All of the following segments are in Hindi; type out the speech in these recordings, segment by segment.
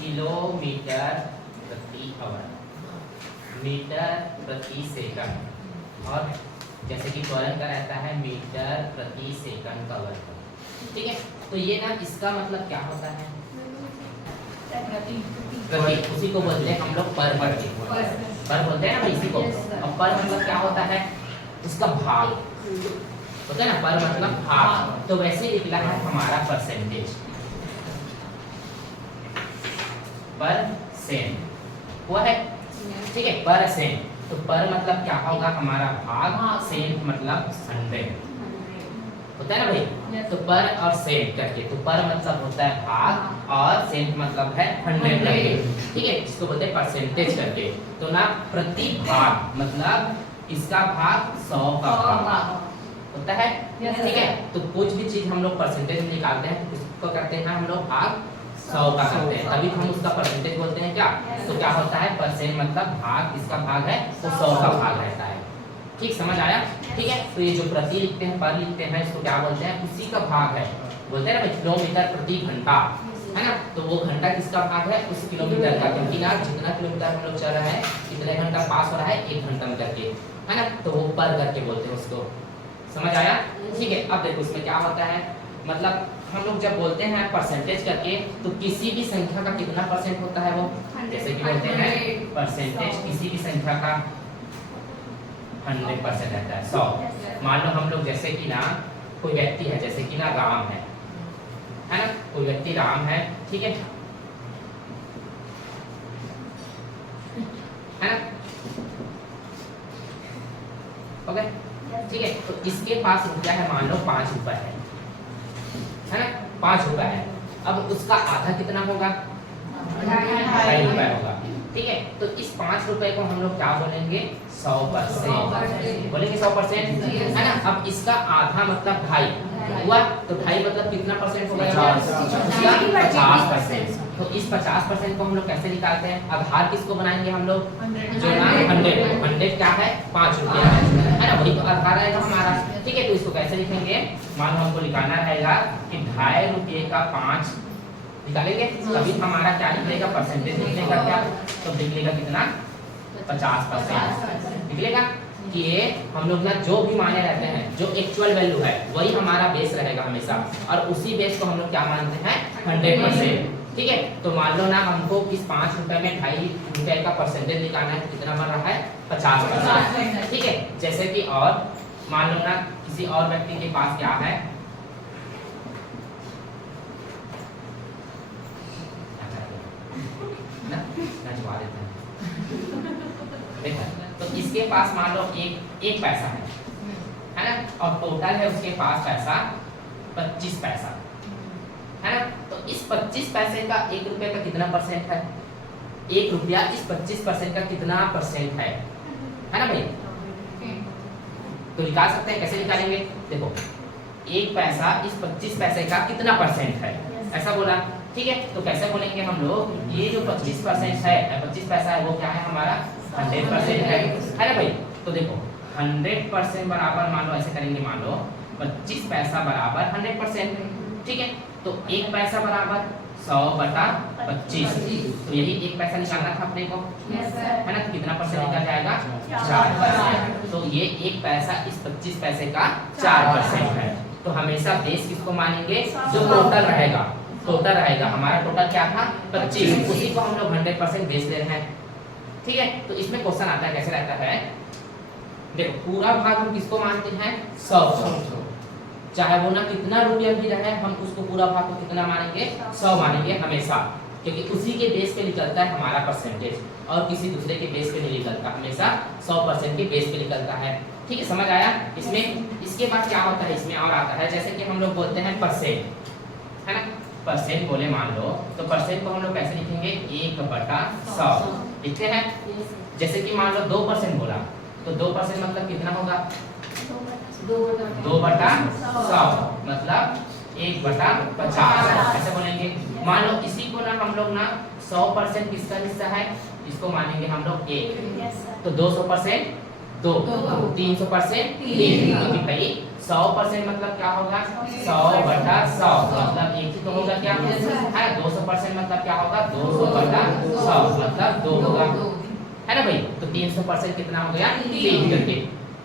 किलोमीटर प्रति आवर, मीटर प्रति सेकंड, और जैसे कि त्वरण का रहता है मीटर प्रति सेकंड का वर्ग। ठीक है, तो ये ना इसका मतलब क्या होता है, प्रति, उसी को बोलते हैं हम लोग पर प्रति, पर बोलते हैं ना इसी को। और पर मतलब क्या होता है, उसका भाग होता है ना, पर मतलब भाग। तो वैसे ही निकला है हमारा परसेंटेज, परसेंट हुआ है। ठीक है, परसेंट, तो पर मतलब क्या होगा हमारा भाग, सेंट मतलब 100 होता है ना भाई। तो पर और सेंट करके, तो पर मतलब होता है भाग और सेंट मतलब है 100 करके। ठीक है, जिसको बोलते हैं परसेंटेज करके। तो ना प्रति भाग मतलब इसका भाग 100 का भाग होता है। ठीक है, तो कुछ भी चीज हम लोग परसेंटेज में निकालते हैं उसको करते हैं हम लोग भाग 100 का करते हैं, तभी हम उसका परसेंटेज बोलते हैं क्या। तो क्या होता है, परसेंट मतलब भाग, इसका भाग है तो 100 का भाग रहता है। ठीक, समझ आया। ठीक है, तो ये जो प्रति लिखते हैं, पर लिखते हैं, इसको क्या बोलते हैं, उसी का भाग है। बोलते हैं ना भाई किलोमीटर प्रति घंटा, है ना। तो वो घंटा किसका भाग है, उस किलोमीटर का, क्योंकि ना जितना किलोमीटर हम लोग चल रहे हैं, कितने घंटा पास हो रहा है, 1 घंटा में करके, है ना। तो वो पर करके बोलते हैं उसको, समझ आया। ठीक है, अब देखो इसमें क्या होता है, मतलब हम लोग जब बोलते हैं परसेंटेज करके, तो किसी भी संख्या का कितना परसेंट होता है वो, जैसे कि बोलते हैं परसेंटेज किसी भी संख्या का 100% रहता है, 100। मान लो हम लोग जैसे कि ना कोई व्यक्ति है, जैसे कि ना राम है ना, कोई व्यक्ति राम है, ठीक है ना, ओके। ठीक है, तो इसके पास रुपया है, मान लो 5 रुपए है ना, 5 रुपए है। अब उसका आधा कितना होगा, 2.5 रुपए होगा। ठीक है, तो इस 5 रुपए को हम लोग क्या बोलेंगे, 100% बोलेंगे, 100% है ना। अब इसका आधा मतलब 2.5 हुआ, तो 2.5 मतलब कितना परसेंट होगा, 50%। तो इस 50% को हम लोग कैसे निकालते हैं, आधार किसको बनाएंगे हम लोग, जो ना 100 क्या है, 5 रुपया है ना, वही तो आधार रहेगा हमारा। ठीक है, तो इसको कैसे लिखेंगे, मान लो हमको निकालना रहेगा कि 2.5 रुपये का 5 निकालेंगे, तभी हमारा क्या निकलेगा, परसेंटेज निकलेगा क्या, तो निकलेगा कितना, 50% निकलेगा। कि ये हम लोग ना जो भी माने रहते हैं, जो एक्चुअल वैल्यू है वही हमारा बेस रहेगा हमेशा, और उसी बेस को हम लोग क्या मानते हैं, 100%। ठीक है, तो मान लो ना हमको इस 5 रुपए में 2.5 रुपए का परसेंटेज निकालना है, तो कितना बन रहा है, 50%। ठीक है, जैसे कि और मान लो ना किसी और व्यक्ति के पास क्या है, नचवा देते हैं, देखो तो इसके पास मान लो एक पैसा है ना, और टोटल है उसके पास पैसा 25 पैसा है ना। तो इस 25 पैसे का 1 रुपये का कितना परसेंट है, 1 रुपया इस 25% का कितना परसेंट है ना भाई। तो निकाल सकते हैं, कैसे निकालेंगे, देखो 1 पैसा इस 25 पैसे का कितना परसेंट है, ऐसा बोला। ठीक है, तो कैसे बोलेंगे हम लोग, ये जो 25% है, 25 पैसा है, वो क्या है हमारा 100% है ना भाई। तो देखो 100% बराबर, मान लो ऐसे करेंगे, मान लो 25 पैसा बराबर 100%। ठीक है, तो 1 पैसा बराबर 100/25, तो यही 1 पैसा निकालना था अपने को, है ना। तो कितना परसेंट निकल जाएगा, 4%। तो ये 1 पैसा इस 25 पैसे का 4% है। तो हमेशा बेस किसको मानेंगे, जो टोटल रहेगा, टोटल रहेगा हमारा, टोटल क्या था 25, उसी को हम लोग 100% बेच ले रहे हैं। ठीक है, तो इसमें क्वेश्चन आता है, कैसे रहता है, देखो पूरा भाग हम किसको मानते हैं, 100, चाहे वो ना कितना रुपया भी रहे, हम उसको पूरा भाग को कितना मानेंगे, 100 मानेंगे हमेशा, क्योंकि उसी के बेस पे निकलता है हमारा परसेंटेज, और किसी दूसरे के बेस पे नहीं निकलता, हमेशा 100% के बेस पे निकलता है। ठीक है, समझ आया। इसमें इसके बाद क्या होता है, इसमें और आता है, जैसे कि हम लोग बोलते हैं परसेंट, है ना, परसेंट बोले मान लो, तो परसेंट को हम लोग कैसे लिखेंगे, 1/100 लिखते हैं। जैसे कि मान लो 2% बोला, तो 2% मतलब कितना होगा, 2/100 मतलब 1/50, ऐसे बोलेंगे। मान लो इसी को ना हम लोग ना 100% किसका हिस्सा है, इसको मानेंगे हम लोग 1, तो 200% 2, 300% 3, क्योंकि भाई 100% मतलब क्या होगा, 100/100 मतलब 1 ही तो होगा क्या है, 200% 300% मतलब क्या होगा 200 बटा 100 मतलब 2 होगा, है ना भाई। तो 300% कितना हो गया 3 करके,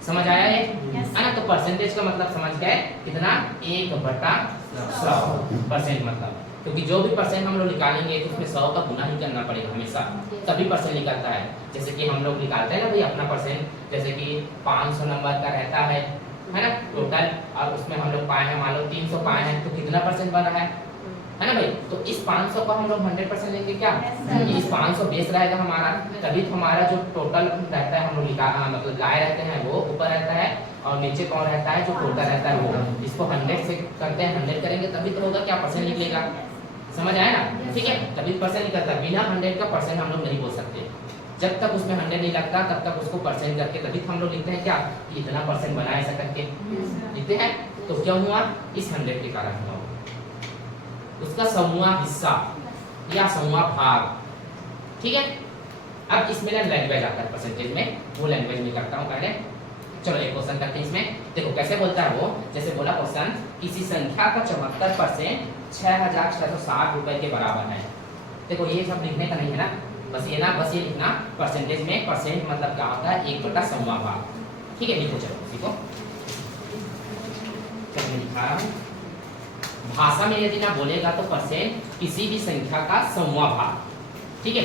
समझ आया ये, है ना। तो परसेंटेज का मतलब समझ गए कितना 1/100% मतलब, क्योंकि जो भी परसेंट हम लोग निकालेंगे तो उसमें 100 का गुना ही करना पड़ेगा हमेशा, तभी परसेंट निकलता है। जैसे कि हम लोग निकालते हैं ना भाई अपना परसेंट, जैसे कि 500 नंबर का रहता है ना टोटल, और उसमें हम लोग पाए हैं मान लो 300 पाए हैं, तो कितना परसेंट बन रहा है ना भाई। तो इस 500 को हम लोग 100% लेंगे क्या, इस 500 बेस रहेगा हमारा, तभी तो हमारा जो टोटल रहता है हम लोग मतलब लाए रहते हैं वो ऊपर रहता है, और नीचे कौन रहता है जो टोटल रहता है वो। इसको 100 से करते हैं, 100 करेंगे तभी तो होगा क्या परसेंट निकलेगा, समझ आया ना, ठीक है। तभी परसेंट निकलता है, बिना 100 का परसेंट हम लोग नहीं बोल सकते, जब तक उसमें 100 नहीं लगता तब तक उसको परसेंट करके तभी हम लोग लिखते हैं क्या कि इतना परसेंट बना ऐसा करके लिखते हैं। तो क्यों हुआ, इस 100 के कारण हुआ, उसका समूह हिस्सा या समूह भाग, ठीक है। अब इसमें ना लैंग्वेज आता है परसेंटेज में, वो लैंग्वेज में करता हूँ पहले। चलो एक क्वेश्चन करते हैं इसमें, देखो कैसे बोलता है वो। जैसे बोला क्वेश्चन, किसी संख्या का 74% 6,660 रुपए के बराबर है। देखो ये सब लिखने का नहीं है ना, बस ये लिखना परसेंटेज में, परसेंट मतलब क्या होता है 1/समूह भाग, ठीक है। लिखो चलो इसी को, चलो मैं लिखा रहा हूँ। भाषा में यदि ना बोलेगा तो परसेंट किसी भी संख्या का समूह भाग, ठीक है।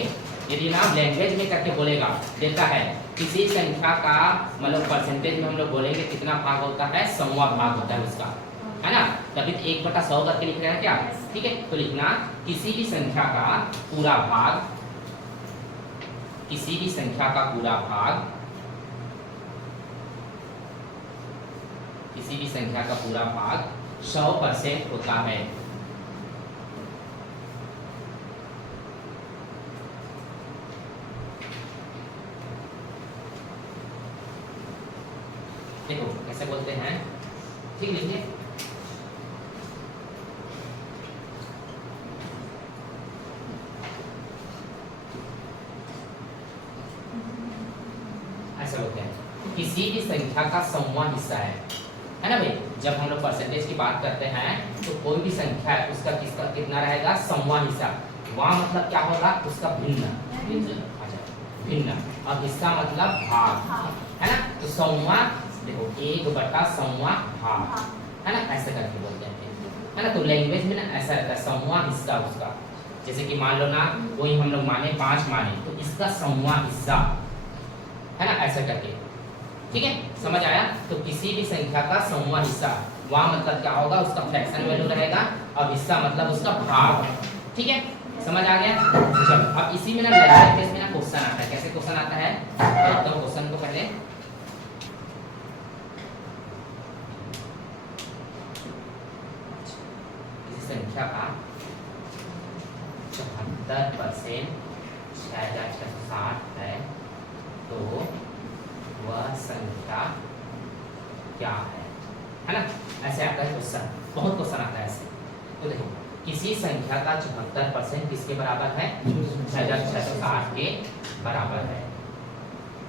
यदि ना लैंग्वेज में करके बोलेगा, देता है किसी संख्या का मतलब परसेंटेज में हम लोग बोलेंगे कितना भाग होता है, समूह भाग होता है उसका, है ना। तभी 1/100 करके लिख रहे हैं क्या, ठीक है। तो लिखना किसी भी संख्या का पूरा भाग, किसी भी संख्या का पूरा भाग, किसी भी संख्या का पूरा भाग 100% होता है। देखो कैसे बोलते हैं, ठीक लिखिए। ऐसे बोलते हैं किसी भी संख्या का समूह हिस्सा है ना भाई। जब हम लोग परसेंटेज की बात करते हैं तो कोई भी संख्या है उसका किसका कितना रहेगा, समूह हिस्सा। वहाँ मतलब क्या होगा, उसका भिन्न, भिन्न, और इसका मतलब भाग, है ना। तो समूह देखो 1/समूह भाग, है ना, ऐसे करके बोलते हैं, है ना। तो लैंग्वेज में ना ऐसा रहता है समूह हिस्सा उसका। जैसे कि मान लो ना वही हम लोग माने 5 माने, तो इसका समूह हिस्सा, है ना, ऐसा करके, ठीक है। समझ आया। तो किसी भी संख्या का समूह हिस्सा, वहाँ मतलब क्या होगा, उसका फ्रैक्शन वैल्यू रहेगा, और हिस्सा मतलब उसका भाग, ठीक है। समझ आ गया। चलो अब इसी में ना लैंग्वेज में ना क्वेश्चन आता है। कैसे क्वेश्चन आता है, तो क्वेश्चन को पहले किसी संख्या का 74% 6,660 है, तो वह संख्या क्या है ना। ऐसे आता है क्वेश्चन, बहुत क्वेश्चन आता है ऐसे। तो देखो किसी संख्या का 74% किसके बराबर है, 6,660 के बराबर है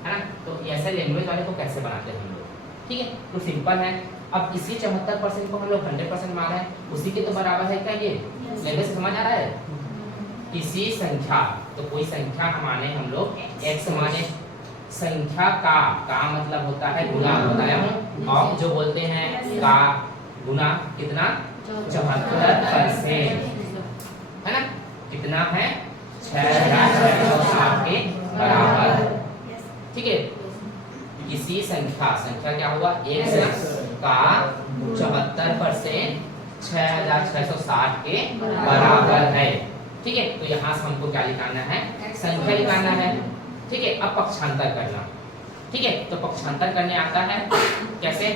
ना। तो ऐसे लैंग्वेज वाले को कैसे बनाते हैं हम लोग, ठीक है। तो सिंपल है। अब इसी 74% को हम लोग 100% मान रहे हैं, उसी के तो बराबर है क्या ये, लैंग्वेज समझ आ रहा है। किसी संख्या, तो कोई संख्या माने हम लोग x माने, संख्या का मतलब होता है गुना, बताया हूँ। और जो बोलते हैं का गुना कितना 74%, है ना। कितना है 6,660 के बराबर, ठीक है। किसी संख्या क्या हुआ, x का 74% 6,660 के बराबर है, ठीक है। तो यहाँ से हमको क्या निकालना है, संख्या निकालना है, ठीक है। अब पक्षांतर करना, ठीक है। तो पक्षांतर करने आता है कैसे,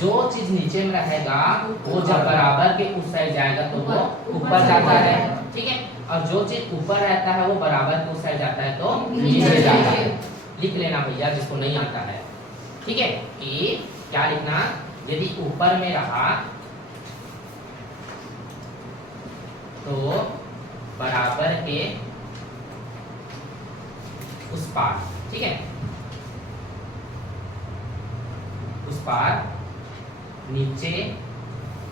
जो चीज नीचे में रहेगा वो जब बराबर के उस साइड जाएगा तो वो ऊपर जाता है, ठीक है। और जो चीज ऊपर रहता है वो बराबर के उस साइड जाता है तो नीचे जाता है। लिख लेना भैया जिसको नहीं आता है, ठीक है। कि क्या लिखना, यदि ऊपर में रहा तो बराबर के उस पार, ठीक है, उस पार नीचे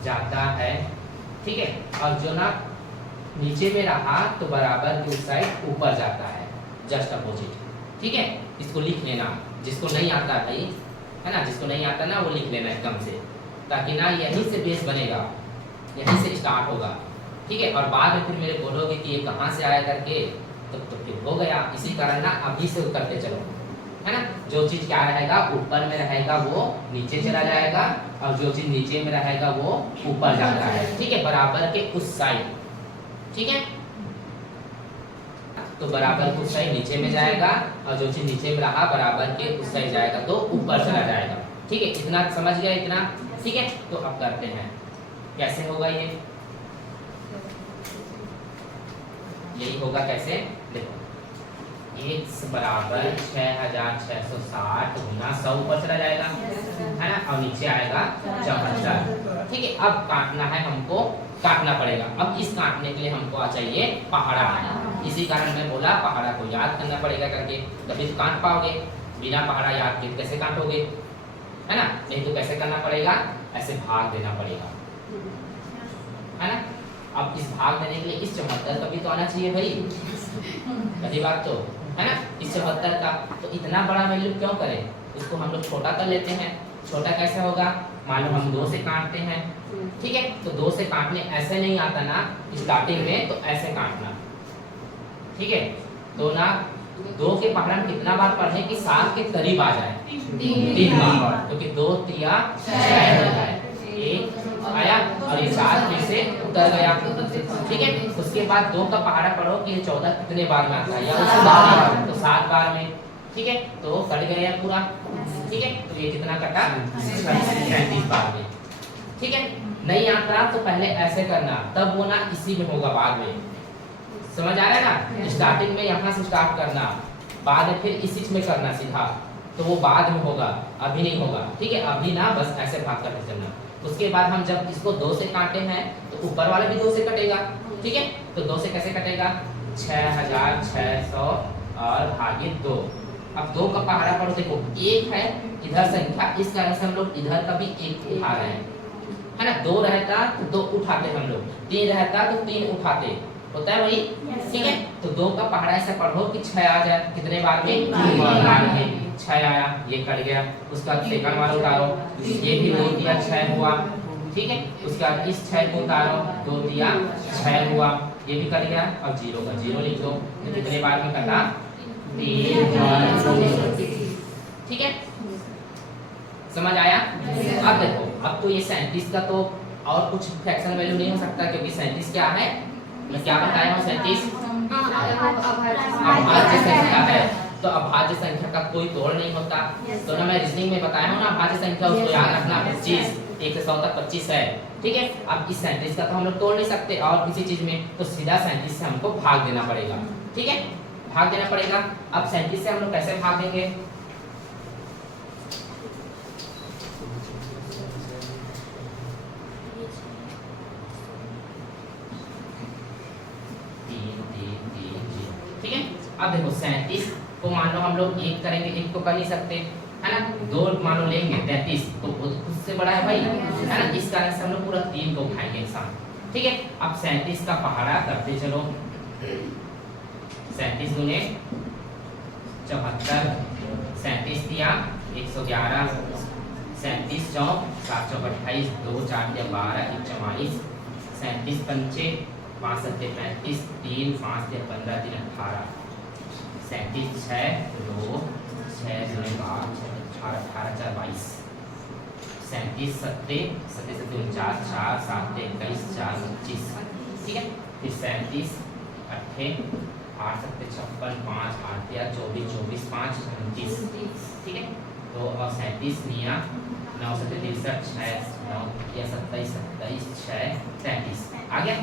जाता है, ठीक है। और जो ना नीचे में रहा तो बराबर की उस साइड ऊपर जाता है, जस्ट अपोजिट। ठीक है, इसको लिख लेना, जिसको नहीं आता भाई, है ना, जिसको नहीं आता ना वो लिख लेना एकदम से, ताकि ना यहीं से बेस बनेगा, यहीं से स्टार्ट होगा। ठीक है, और बाद में फिर मेरे बोलोगे कि ये कहाँ से आया करके, तो फिर हो गया। इसी कारण ना अभी से करते चलो, है ना। जो चीज क्या रहेगा ऊपर में रहेगा वो नीचे चला जाएगा, और जो चीज नीचे में रहेगा वो ऊपर जाता है। ठीक है, बराबर के उस साइड। ठीक है, तो बराबर के उस साइड नीचे में जाएगा, और जो चीज नीचे में रहा बराबर के उस साइड जाएगा तो ऊपर चला जाएगा। ठीक है, इतना समझ गया इतना। ठीक है, तो अब करते हैं कैसे होगा ये, यही होगा कैसे, देखो x बराबर 6660 गुना 100 ऊपर चला जाएगा, है ना, और नीचे आएगा 74। ठीक है, अब काटना है हमको, काटना पड़ेगा। अब इस काटने के लिए हमको चाहिए पहाड़ा। इसी कारण मैं बोला पहाड़ा को याद करना पड़ेगा करके, तभी तो काट पाओगे। बिना पहाड़ा याद किए कैसे काटोगे, है ना। नहीं तो कैसे करना पड़ेगा, ऐसे भाग देना पड़ेगा, है ना। अब इस भाग देने के लिए इस 74 का भी तो आना चाहिए भाई, पहली बात तो, है ना। इस 74 का तो इतना बड़ा वैल्यू क्यों करें, उसको हम लोग छोटा कर लेते हैं। छोटा कैसे होगा, मान लो हम 2 से काटते हैं। ठीक है, तो 2 से काटने ऐसे नहीं आता ना स्टार्टिंग में, तो ऐसे काटना। ठीक है, तो ना 2 के पहाड़ा में कितना बार पढ़े कि 7 के करीब आ जाए, 3 बार, क्योंकि 2 3 6 हो जाए, 1 आया और ये 4 फिर से उतर गया। ठीक है, उसके बाद 2 का पहाड़ा पढ़ो कि ये 14 कितने बार में आता है, या उससे बार में, तो 7 बार में। ठीक है, तो कट गया पूरा। ठीक है, तो ये कितना कटा, 37 बार में। ठीक है, नहीं आता तो पहले ऐसे करना, तब वो ना इसी में होगा बाद में, समझ आ रहा है ना। स्टार्टिंग में यहाँ से स्टार्ट करना, बाद में फिर इसी में करना सीधा, तो वो बाद में होगा, अभी नहीं होगा। ठीक है, अभी ना बस ऐसे भाग करके चलना। उसके बाद हम जब इसको 2 से काटे हैं तो ऊपर वाला भी 2 से कटेगा। ठीक है, तो 2 से कैसे कटेगा, 6600 और भागे 2। अब 2 का पहाड़ा पढ़ो, देखो 1 है इधर संख्या, इस कारण से हम लोग इधर का भी 1 उठा रहे हैं, है ना। 2 रहता तो 2 उठाते हम लोग, 3 रहता तो 3 उठाते, होता है वही। ठीक है, तो 2 का पहाड़ा ऐसा पढ़ो कि 6 आ जाए, कितने बार में, 3 बार में। 6 आया, ये कट गया। उसका सेकंड वाला उतारो, ये भी 2 दिया 6 हुआ। ठीक है, उसके बाद इस 6 को उतारो, 2 दिया 6 हुआ, ये भी कट गया, और 0 का 0 लिख दो, तो कितने बार में कटा, 3 बार। ठीक है, समझ आया। अब देखो, अब तो ये 37 का तो और कुछ फ्रैक्शन वैल्यू नहीं हो सकता, क्योंकि 37 क्या है, मैं क्या बताया हूँ, 37 अभाज्य संख्या है। तो अभाज्य संख्या का कोई तोड़ नहीं होता। तो ना मैं रीजनिंग में बताया हूँ ना, अभाज्य संख्या उसको याद रखना, 25, 1 से 100 तक 25 है। ठीक है, अब इस 37 का तो हम लोग तोड़ नहीं सकते और किसी चीज में, तो सीधा 37 से हमको भाग देना पड़ेगा। ठीक है, भाग देना पड़ेगा। अब 37 से हम लोग कैसे भाग देंगे, ठीक है। अब देखो 37 को मान लो हम लोग 1 करेंगे, 1 तो कर नहीं सकते, है ना। 2 मान लो लेंगे 33, तो खुद से बड़ा है भाई, है ना। इस कारण से हम लोग पूरा 3 को उठाएंगे एक साथ। ठीक है, अब 37 का पहाड़ा करते चलो, 37 गुने 74, 37 दिया 111, 37 चौक 7 चौक 28, 2 4 दिया 12, 1 44, 37 पंचे 5 7 35, 3 5 दिया 15, 3 18, 37 6 2 6 2 8 18 4 22, 37 7 7 49 4 7 21 4 25। ठीक है, फिर 37 8 8 7 56 5 8 दिया 24 24 5 29। ठीक है, तो और 37 लिया 9 7 63 6 9 या 27 27 6 33 आ गया।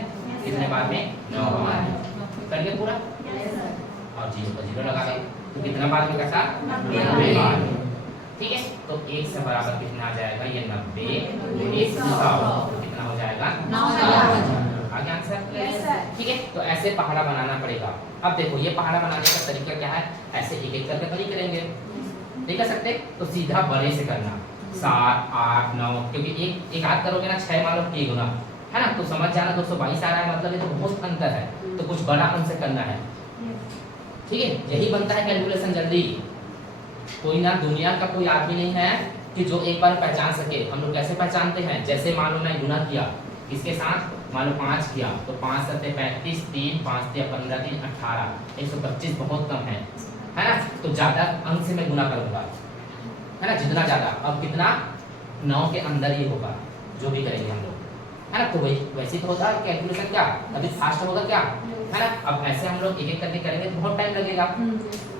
कितने बार में, 9 बार में कर गया पूरा, और 0 का 0 लगा दो, तो कितना बार में कटा, 90 बार में। ठीक है, तो 1 से बराबर कितना आ जाएगा, ये 90 1 100, कितना हो जाएगा, 9000। आ गया आंसर। ठीक है, तो ऐसे पहाड़ा बनाना पड़ेगा। अब देखो ये पहाड़ा बनाने का तरीका क्या है, ऐसे एक एक करके नहीं करेंगे, नहीं कर सकते, तो सीधा बड़े से करना, 7 8 9, क्योंकि एक हाथ करोगे ना 6 मारो 3 गुना, है ना। तो समझ जाना 222 आ रहा है मतलब ये तो बहुत अंतर है, तो कुछ बड़ा अंश करना है। ठीक है, यही बनता है कैलकुलेशन जल्दी। कोई ना दुनिया का कोई आदमी नहीं है कि जो एक बार पहचान सके। हम लोग कैसे पहचानते हैं, जैसे मान लो मैं गुना किया इसके साथ, मान लो 5 किया तो 5 सत्ते 35, 3 5 दिया 15, 3 18, 125 बहुत कम है ना। तो ज़्यादा अंक से मैं गुना करूँगा, है ना, जितना ज़्यादा। अब कितना, 9 के अंदर ही होगा जो भी करेंगे हम लोग, है ना। तो वही वैसे तो होता है कैलकुलेशन, क्या अभी फास्ट होगा क्या, है ना। अब ऐसे हम लोग एक एक करके करेंगे तो बहुत टाइम लगेगा,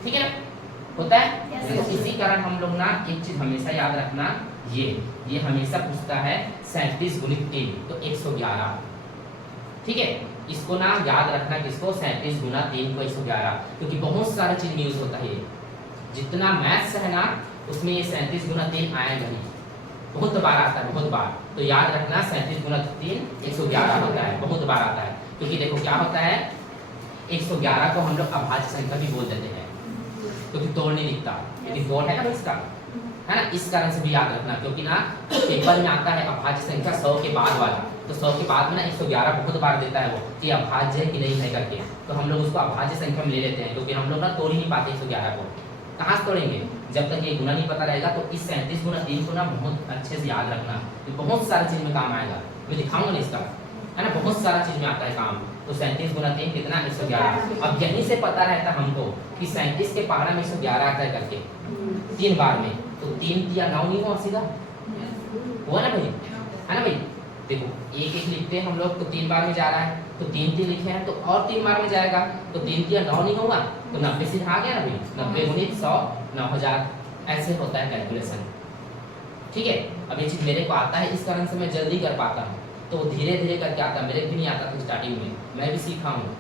ठीक है ना, होता है। तो इसी कारण हम लोग ना एक चीज हमेशा याद रखना, ये हमेशा पूछता है 37 गुणित 3 तो 111, ठीक है। इसको ना याद रखना, किसको, 37 गुना 3 को 111, क्योंकि बहुत सारा चीज में यूज होता है ये। जितना मैथ्स है ना उसमें ये 37 गुना 3 आएगा ही, बहुत बार आता है, बहुत बार। तो याद रखना 37 गुना 3 111 होता है, बहुत बार आता है। क्योंकि देखो क्या होता है, 111 को हम लोग अभाज्य संख्या भी बोल देते हैं, क्योंकि तोड़ नहीं दिखता, लेकिन तोड़ है ना इसका, है ना। इस कारण से भी याद रखना, क्योंकि ना पेपर में आता है अभाज्य संख्या 100 के बाद वाला, तो 100 के बाद में ना 111 बहुत बार देता है वो कि अभाज्य है कि नहीं है करके। तो हम लोग उसको अभाज्य संख्या में ले लेते हैं, क्योंकि हम लोग ना तोड़ ही नहीं पाते 111 को। कहाँ से तोड़ेंगे, जब तक ये गुना नहीं पता रहेगा। तो इस 37 गुना 3 को ना बहुत अच्छे से याद रखना, ये बहुत सारी चीज में काम आएगा। मैं दिखाऊंगा ना इसका, है ना, बहुत सारा चीज में आता है काम। तो 37 गुना 3 कितना, 111। अब यहीं से पता रहता हमको कि 37 के पहाड़ा में 111 आता है करके 3 बार में। तो 3 किया 9 नहीं हुआ सीधा, हुआ ना भाई, है ना भाई। देखो एक एक लिखते हैं हम लोग, तो 3 बार में जा रहा है, तो 3 3 लिखे हैं तो और 3 बार में जाएगा, तो 3 किया 9 नहीं होगा, तो 90 सीधा आ गया ना भाई। 90 गुणित 100 9000, ऐसे होता है कैलकुलेशन, ठीक है। अब ये चीज मेरे को आता है, इस कारण से मैं जल्दी कर पाता हूँ। तो धीरे धीरे करके आता है, मेरे भी नहीं आता था स्टार्टिंग में, मैं भी सीखा हूँ,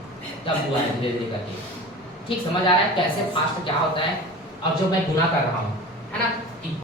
तब हुआ है धीरे धीरे करके। ठीक समझ आ रहा है कैसे फास्ट क्या होता है। अब जो मैं गुना कर रहा हूँ, है ना,